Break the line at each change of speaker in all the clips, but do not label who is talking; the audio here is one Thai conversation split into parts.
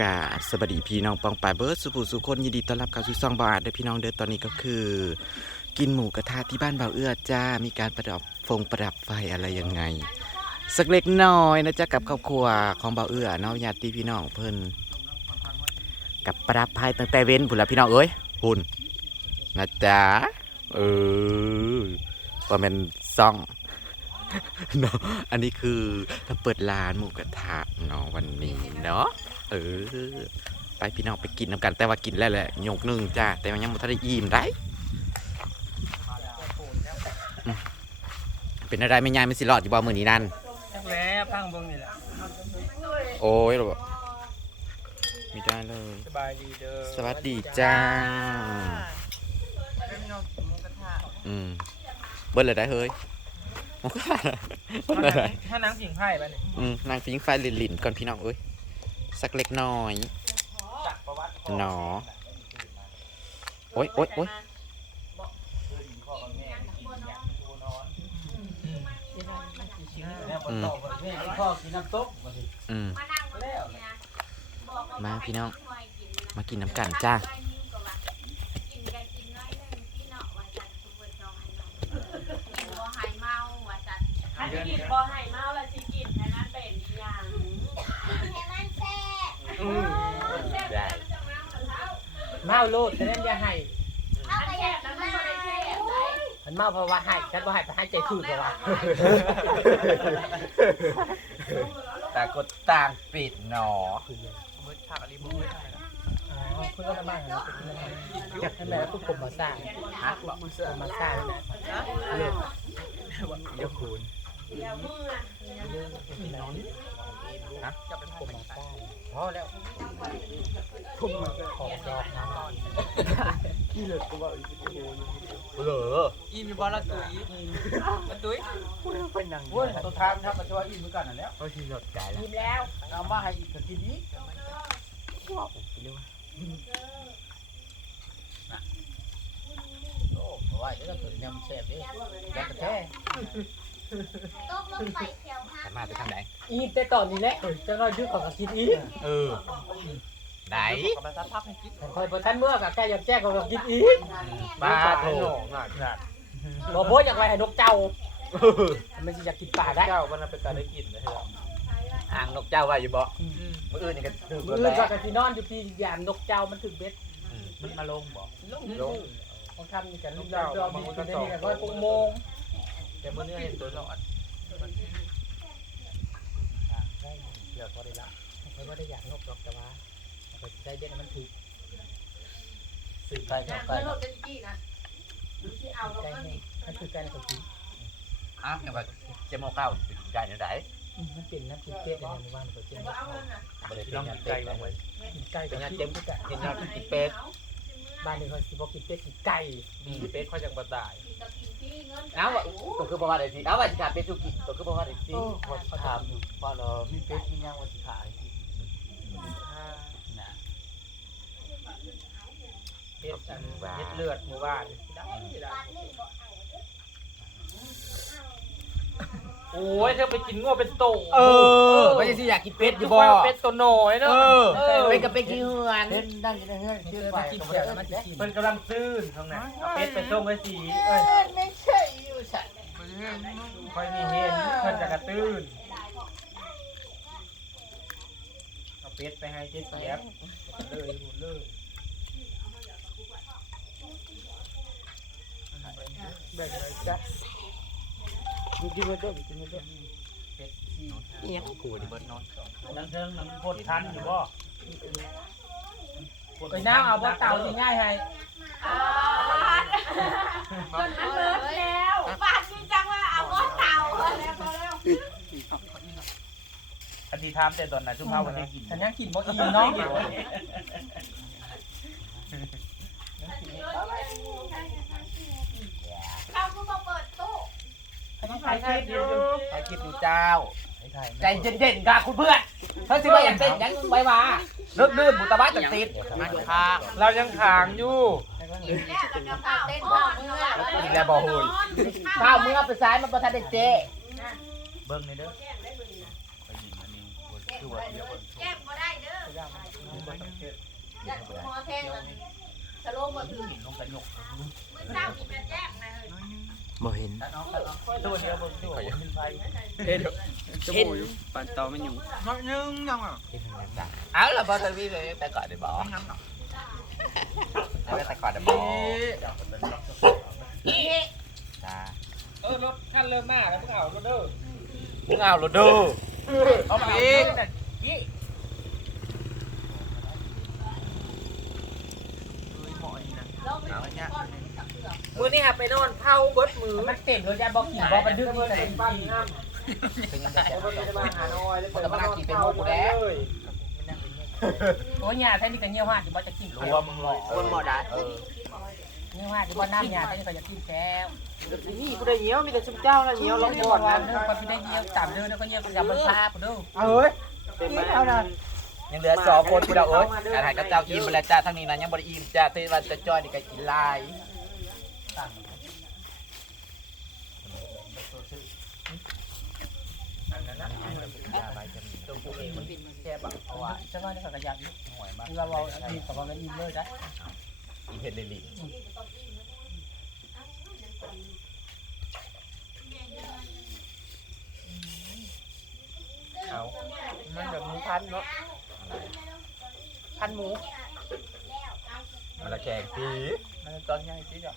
กาสวัสดีพี่น้องปองปายเบิร์ดสุภูสุคนยินดีต้อนรับเข้าสู่ซองบาทเด้อพี่น้องเด้อตอนนี้ก็คือ กินหมูกระทะที่บ้านเบาเอื้อจ้ามีการประดับฟงประดับไฟอะไรยังไง สักเล็กน้อยนะจ๊ะกับครอบครัวของเบาเอื้อเนาะญาติพี่น้องเพิ่นกับประดับไฟตั้งแต่เว้นพุ่นละพี่น้องเอ้ยพุ่นนะจ๊ะเออว่าเป็นซ่อง เนาะอันนี้คือเราเปิดร้านหมูกระทะเนาะวันนี้เนาะเออไปพี่น้องไปกินน้ำกันแต่ว่ากินแล้วแหละยกหนึ่งจ้าแต่มันยังไม่ทันได้อิ่มได้อืมเป็นอะไรไม่ยายไม่สิรอดอยู่บ่มือนี้นั่น
จักแล้วพังเบิ่งนี่แหละ
โอ้ยเราบอกไม่ได้เลย
สบายดีเด้อ
สวัสดีจ้า
เป็นน้องหมูกระทะ
อืมเบิ้ลเลยได้เฮ้ย มันก็เบิ้ลเลยได้
ถ้านังสิงไพ่ไปนี่
อืมนางฟิงไฟลินลินๆก่อนพี่น้องเอ้ยสักเล็กน้อย
จักประวัติ
หนอ โอ๊ยโอ๊ยโอ๊ย
แล้วบ่ตอบว่าแม่พ่อกินน้ำตกบ่สิ
อืม
แล้ว
มาพี่น้อง มากินน้ำกันจ้า
ถ้าสิกินบ่ให้เมาแล้วสิกินให้มันเป็นอีหยัง
อืม
ได้
เมาโลดแต่นั้นอย่าให้
อันแซ่บนั้นมันบ่ได้แซ่บได้
มันเมาเพราะว่าให้ฉันบ่ให้ไปให้ใจถูกเพราะว่า
ตากดต่างปิดหนอ
มืดผักอะไรมืดอ๋อเพื่อนบ้านเนาะอยากให้แม่ทุกคนมาสร้างฮักบ่มือเสื้อมาสร้างนะเลิกยกคูณ
เดี๋ยวมืออะ
ฮะจะเป็นผมมาสร้างพอแล้วทุ่มมันของดอกนะที่เหลือก็ว่าอีกโอ้ย
เหรอ
อีมีบอลละตุ้ยละตุ้ยพูดไปนั่งเว้ยตัวทามครับมาช่วยอีมือกันนั่นแล้ว
เขาที่รถใจแล้ว
อิ่มแล้ว
เอามาให้อีกกินนี้โอ้เพราะว่าเดี๋ยวเราถึงยำแซ่บดิแล้วก็แท้
สามารถไปทางไหน
อีแต่ตอนนี้แหละจะรอยืดของกินอีก
เออไหน
คอยพอท่านเมื่อกับแกยำแจ้งของกินอีก
ปลาโถ
บ่โพสอยากไปให้นกเจ้ามันจะอยากกินปลาได้
เจ้ามันเป็นการได้กินนะครั
ห่างนกเจ้าไว้อยู่บ่มื่ออื่นนี่ก็ถือ
มื
ร
อ
ถ
อื่น
แล้
ก็
ว
กะทินอนอยู่ปียามนกเจ้ามันถึงเบ็ด
มันมาลงบอก
ลงของทำนี่กันนกเจ้าเรามีกันได้นี่กันร้อยโมง
แต่เมื่อนี้เห็นตัวหลอดเดี๋ยวก็ได้ละ
ไม่ว่าได้อยากนกหรอกแต่ว่าเอาไปได้เบ็ดให้มันถูก
สื่อไป
นะ
เข้าไป
เมื่อโลดเป็นกี่นะสิเอาลงมา
ให้
นี่
มันคือการกับกิน
อ้าวแบบเจมโมเก้าเป็นได้ยังไง
มันเป็นน้ำกินเป็ดในหมู่บ้านตัวจริง
บ่เอาเงินน่ะ
บริ
พี่
เว
น้อง
ณยัน
ไก่
เต็ม
ลงไว้
กินไก่
เป็
กับ
นยัน
กิน
เต็ม
เป็ด
เห็นยอดกินเป็ด
บ้านนี้เขาสิบอกกินเป็ดกินไก่
มีเป็ดเขาจังบะตาย
กับกิ นที่เงิน
เอ้าตัวคือประวัติสิเอ้าว่าสิขาเป็ดทุกินตัวคือประวัติสิ
โอ้ขอถามอยู่
พอเรามีเป็ดมีย่างวันสิขาย
เป็ดอันเย็ดเลือดหมู่บ้านได้ได้ โอ้ยเธอไปกินง้อเป็นโต
เออไม่ใช่สิอยากกินเป็ดอยู่บ่
เป็ดตัวน้อยเนาะ
เป็นกับเป็ดที่เฮือน
เล่นนั่งกินเฮือน
เชื่
ชื่
อ
อ
ไป
ไปกินเขียวมันจะกิน
มันกำลังซื่นตรงนั้นเอาเป็ดไปส่งไว้สีเอ้ย
ไม่ใช่อยู่ฉัน
ค่อยมีเห็นเพิ่นจะกระตื้นเอาเป็ดไปให้เจ๊เสียบเลยหมดเลย
แบ่งเลยจ้ะดู กินมาด้วยกินมาด้วย
เป็ดที่
เนี่ยกูดิเบิร์ดนอน
นังเทิงนังโคตรทันอยู่บ่
ไปนั่งเอาบ่เต่าสิง่ายให้
คนมันเบิดแล้วปากคือจังว่าเอาบ่เต่าแล้วพอแล้ว
อันที่ถามแต่ตอนไหนชุมพาวันนี้กิน
ฉันยังกินบ่อิ่มเนาะ
เราคือบ่เปิดตู้
ใครใครอยู่
ไปคิดดูเจ้า
ใช่
ใจเย็นๆค่ะคุณเพื่อนเฮ้ยสิว่าอยากเต้นยังไว้มาเลิกดื่มบุตรบ้านจัดติดมันค้าง
เรายังขางอยู่
กินแล้วมันก็เต้นบ่เมื่อ
อีกแล้วบ่หุยข้าวเมื่อไปซ้ายมันประทันเด็ดเจ
เบิ่งในเด้อไปยิงอันนี้คือว่าเดียวคน
แก้มบ่ได้เด้อหมอแทงมันสโลมหมดคือ
ลงกระยก
มันเศร้ากินแต่แจ้งนะ
บ่เห็น
ตัวเดียวบนตัวเป็นไฟ
เห็นปันตอมันอยู่
นึงยังอะ
เอาละบอลวีเลยแต่ก่อนได้บอกแต่ก่อนได้บอก
เออรถคันเริ่มมากแล้วพวกเอารถเด้อ
มึงเอารถดูเอาไปอีก
มือนี่ค่ะไปนอนเผาเบิดมือมันเต็มเลยจ้าบอกขี่บอกมันดึงมันเต็มปั้นน้ำ
เป็นยังไง
มันจะมาหาน้อยแล้ว
มันจะมากินเป็นโมกูแล้ว
โอ้ยยาแท้นี่ก็เงี้ยวห้าจะบ่จะกิน
รวมหมอ
คนหมอได้
เออ
เงี้ยวห้าจะบ่น้ำยาแท้นี่ก็จะกินแก้ว
นี่กูได้เงี้ยวมีแต่ชุบเจ้านะเงี้ยวลอง
เงี้
ก่
ย
อน
วั
นะ
นนึงคนที่ได้เงี้ยวตามเดือนแล้วก็เงี้ยวกับมันพาไปดู
เอ้ยเป็นไหมเอานะ
ยังเหลือสองคนกูเดาเอ้ยการหายกับเจ้าอิ่มไปแล้วจ้าทั้งนี้นะยังบริอิ่มจ้าที่วันจะจอยนี่ก็กินลาย
ตัวกูเองมันแค่แบบเอาไว้ฉันว่านี่ก็กระยันหน่วยมากเราเอาดีกับว่ามันอิ่มเลยนะ
อีเพชรลิลิ
เอามันแบบหมูพันเนาะพันหมู
มันละแข่งปี
มันตอนใหญ่ที่เดียว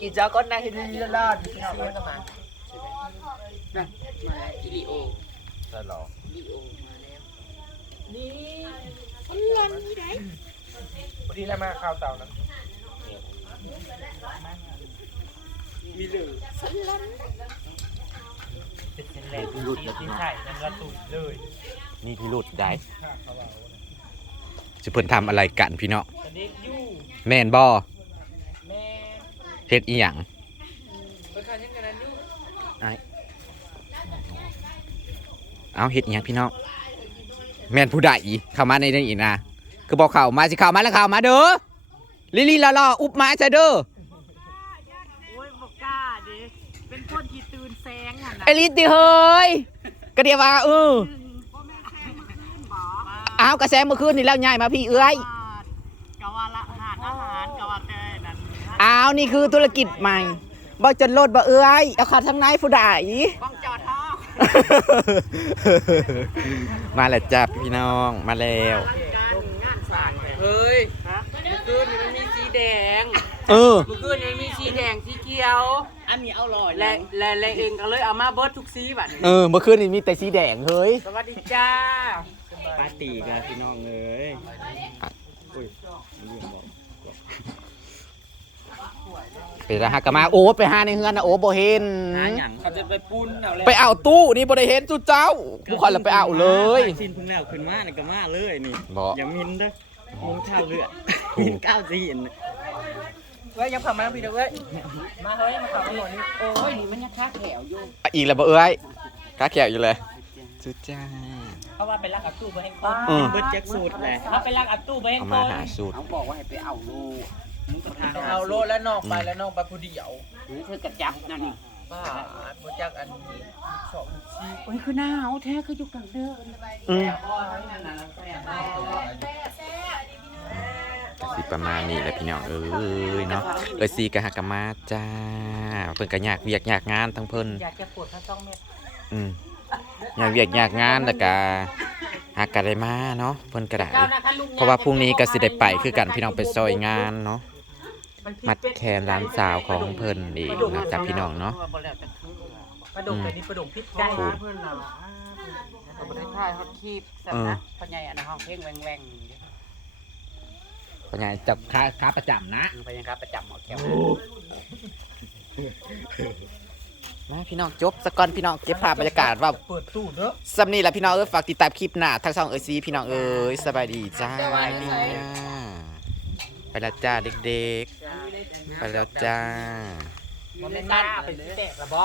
กินเจ้า
ก้อนนายที่นี่รอดพี่น้องกันมา
วิดีโอ
ตลอด
วิดีโอมาแล้วนี่คนเล่นนี่ได้
พอดีแล้วมาข้าวเต่านะ
มีเหลือ
เป็นเส้นแหลกหลุดที่ใส่แล้วก็ตุ่เลย
นี่พี่รุดได้ สิเพิ่นทำอะไรกันพี่เนาะ
ตอนนี้ยู่
แม่นบ่
แม่
เฮ็ดอีหยัง
เปิดขายยังกันนะยู่
เอาเฮ็ดอีหยังพี่น้องแม่นผู้ใดเข้ามาในนี้อีกนะคือบอกเข้ามาสิเข้ามาแล้วเข้ามาเด้อลิลี่ล่อๆอุบมาซะเด้อ
โอ้ยบอกกล้าดิเป็นคนที่ตื่นแสงอะนะ
ไอลิติเฮ้ยก็เดียวว่าเออ
พ่อแม่แสงมาขึ้นบ อก
เอากระแสเมื่อคืนนี่แล้วย้ายมาพี่เอ้ย
กะว่าละหารอาหารกะว่าแต่นั้น
อ้าวนี่คือธุรกิจใหม่บ่จนโลดบ่เอ้ยเอาขาดทั้งในผู้ใด
บ้องจอดท้อง
มาแล้วจ้าพี่น้องมาแล้ว
การงานสร้างเลย
เฮ้ยเมื่อคืนนี่มันมีสีแดง
เออ
เมื่อคืนนี่มีสีแดงสีเขียว
อันนี้เอาลอย
และและและเองก็เลยเอามาเบิร์ดทุกสีบัดนี้
เออเมื่อคืนนี่มีแต่สีแดงเฮ้ย
สวัสดีจ้า
ปาร์ตี้กันพี่น้องเอ้ย
ไปหากะมาโอ้ไปหาในเฮือนนะโอ้บ่เห็น
หาหยัง
เขาจะไปปุ้นเอาแล้ว
ไปเอาตู้นี่บ่ได้เห็นจุเจ้าผู้คนละไปเอาเลย
สิ้นเพิ่งแล้วขึ้นมานี่ก็มาเลยนี่
บ่
อย่ามินเด้อมุงเท้าเลือดมินก้าวจีน
เว้ยยังขับมาพี่เด้อเว้ยมาเฮ้ยมาขับมาหน่อยนี่
โอ้ยนี่มันยังค้าแถวอยู่
อีกแล้วบ่เอ้ยกาแขวอยู่เลยจุจ้า
เพราะว่าไปลักอัดตู้ไปให้คน
อืม
เบิดแจ็คสูตรแหละ
ถ้าไปลักอัดตู้ไปให้
เอา
ค
มานหาสูตร
เขาบอกว่าให้ไปเอาลูกมึงก็ทาง
เอาโลดแล้วนอกไปแล้วนอกไปผู้เดียว
เธอกระจับนั่นนี่
บ้าบจักอันสองชี
โอ้ยคือหน้าเอาแท้คืออยู่กันเด้อ
อืมสิประมาณนี้แหละพี่น้องเอ้ยเนาะเอ้ยซีกะฮักกะมาจ้าเพิ่นก็อยากเวียกอยากงานทั้งเพิ่น
อยากจะปวดทั้งสองเม็ด
อืม อยากเวียกอยากงานแล้วก็หากกะได้มาเนาะเพิ่นก็ได้
เจ้านะคะลุง
เพราะว่าพรุ่งนี้ก็สิได้ไปคือกันพี่น้องไปซอยงานเนาะมัดแขนร้านสาวของเพิ่นเองนะจ๊ะพี่น้องเนาะ
บ่แล้วแต่คือ
ปลาดุกแต่นี่ปลาดุกพิษใจ
ถูก
เพื่อนเราเขาบ่ได้ถ่ายฮอตคีบสักนะพ่อใหญ่อันห้องเพลงแหว่ง
เป็นไงจับค้าค้าประจำนะ
ๆไปยังครับประจำหมอแก้ว
มาพี่น้องจบสกอนพี่น้องเก็บภาพบรรยากาศว่า
เปิดตู้เด้อ
สำนี่แหละพี่น้องเอ้ยฝากติดตามคลิปหน้าทางช่องเอ้ยซีพี่น้องเอ้ยสบายดีจ้าไปแล้วจ้าเด็กๆไปแล้วจ้า
มันไม่น่าเป็นแตกละบ่